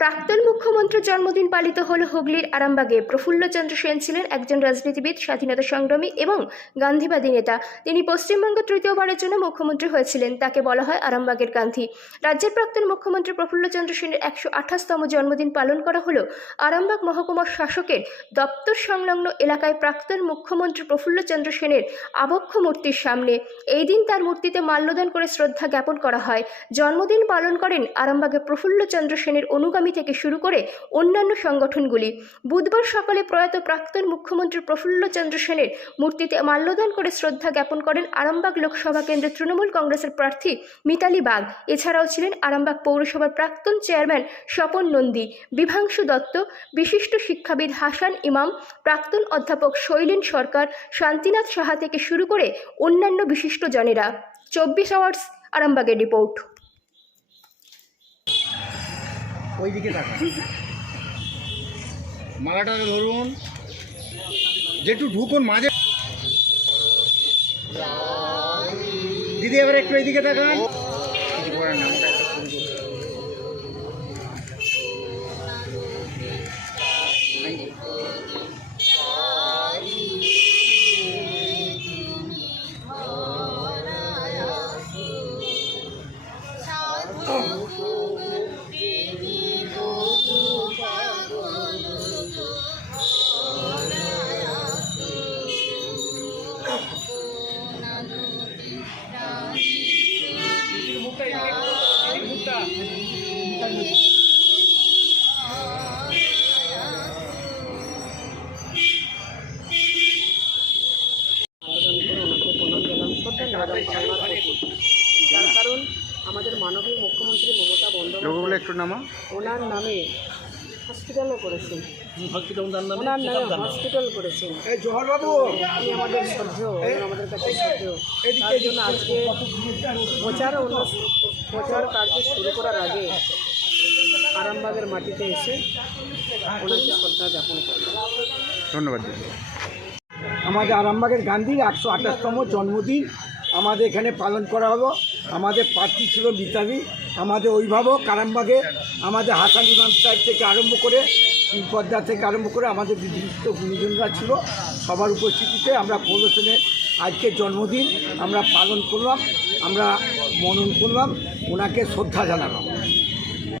প্রাক্তন মুখ্যমন্ত্রীর জন্মদিন পালিত হল হুগলির আরামবাগে। প্রফুল্লচন্দ্র সেন ছিলেন একজন রাজনীতিবিদ, স্বাধীনতা সংগ্রামী এবং গান্ধীবাদী নেতা। তিনি পশ্চিমবঙ্গ তৃতীয়বারের জন্য মুখ্যমন্ত্রী হয়েছিলেন। তাকে বলা হয় আরামবাগের গান্ধী। রাজ্যের প্রাক্তন মুখ্যমন্ত্রী প্রফুল্লচন্দ্র সেনের 128তম জন্মদিন পালন করা হলো আরামবাগ মহকুমার শাসকের দপ্তর সংলগ্ন এলাকায় প্রাক্তন মুখ্যমন্ত্রী প্রফুল্লচন্দ্র সেনের আবক্ষ মূর্তির সামনে। এই দিন তার মূর্তিতে মাল্যদান করে শ্রদ্ধা জ্ঞাপন করা হয়। জন্মদিন পালন করেন আরামবাগে প্রফুল্লচন্দ্র সেনের অনুগামী থেকে শুরু করে অন্যান্য সংগঠনগুলি। বুধবার সকালে প্রয়াত প্রাক্তন মুখ্যমন্ত্রী প্রফুল্লচন্দ্র সেনের মূর্তিতে মাল্যদান করে শ্রদ্ধা জ্ঞাপন করেন আরামবাগ লোকসভা কেন্দ্রের তৃণমূল কংগ্রেসের প্রার্থী মিতালি বাগ। এছাড়াও ছিলেন আরামবাগ পৌরসভার প্রাক্তন চেয়ারম্যান স্বপন নন্দী, বিভাংশু দত্ত, বিশিষ্ট শিক্ষাবিদ হাসান ইমাম, প্রাক্তন অধ্যাপক শৈলেন সরকার, শান্তিনাথ সাহা থেকে শুরু করে অন্যান্য বিশিষ্ট জনেরা। 24 আওয়ার্স আরামবাগের রিপোর্ট। ওইদিকে তাকান, মালাটাকে ধরুন, যেটু ঢুকুন মাঝে। দিদি এবার একটু এইদিকে তাকান। কিছু করার না, ওটা একটা শুরু করতে হবে। যার কারণ আমাদের মাননীয় মুখ্যমন্ত্রী মমতা বন্দ্যোপাধ্যায় একটু নামা ওনার নামে হসপিটালও করেছেন, ওনার নামে হসপিটাল করেছেন। উনি আমাদের শ্রদ্ধেয়, আমাদের কাছে শ্রদ্ধেয়। তার জন্য আজকে প্রচার কার্য শুরু করার আগে আরামবাগের মাটিতে এসে ওনাকে শ্রদ্ধা জ্ঞাপন করলাম। ধন্যবাদ। আমাদের আরামবাগের গান্ধীর 128তম জন্মদিন আমাদের এখানে পালন করা হলো। আমাদের প্রার্থী ছিল মিতালি, আমাদের অভিভাবক আরামবাগে, আমাদের হাসান ইমাম সাহেব থেকে আরম্ভ করে পদ্মা থেকে আরম্ভ করে আমাদের বিশিষ্ট গুণীজনরা ছিল। সবার উপস্থিতিতে আমরা প্রদর্শনের আজকের জন্মদিন আমরা পালন করলাম, আমরা মনন করলাম, ওনাকে শ্রদ্ধা জানালাম।